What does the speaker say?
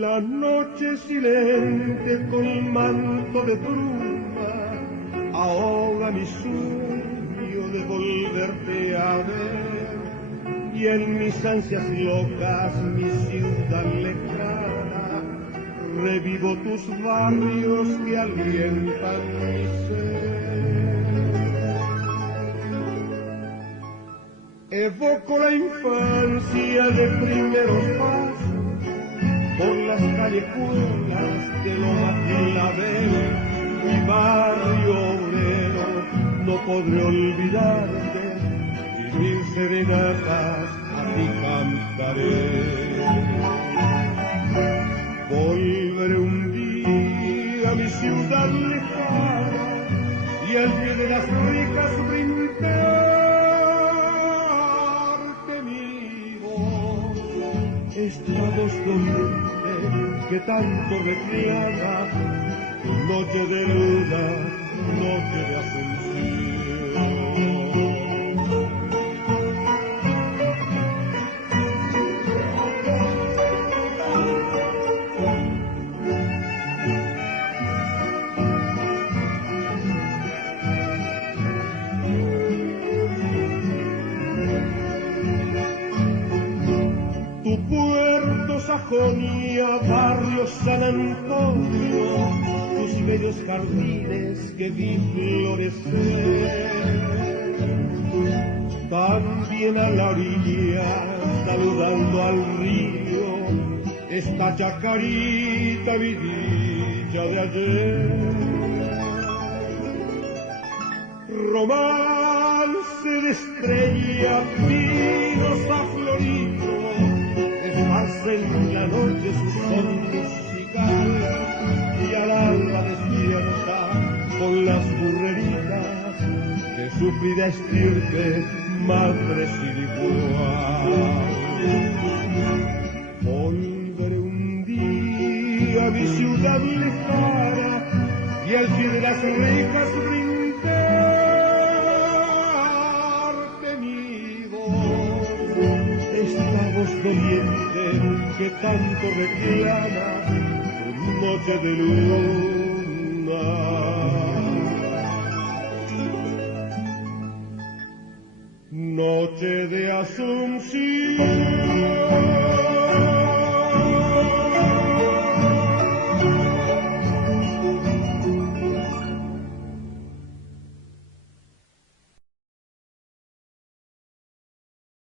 La noche silente con manto de bruma ahoga mi sueño de volverte a ver, y en mis ansias locas, mi ciudad lejana, revivo tus barrios que alientan mi ser. Evoco la infancia de primeros pasos por las callejuelas de Loma Clavel, mi barrio obrero, no podré olvidarte, y mil serenatas a ti cantaré. Volveré un día a mi ciudad lejana, y al pie de las ricas brindarte mi voz, esta voz doliente que tanto reclama, noche de luna, noche de Asunción. Tu puerto Sajonia, barrio San Antonio, tus bellos jardines que vi florecer. También a la orilla, saludando al río, esta chacarita vidilla de ayer. Romance de estrella, pinos a florido, esparcen en la noche su son musical, y al alba despierta con las burreritas de sufrida estirpe, madre sin igual. Volveré un día a mi ciudad lejana, y al pie de las rejas brindarte mi voz, esta voz doliente que tanto reclama tu noche de luna. Noche de Asunción.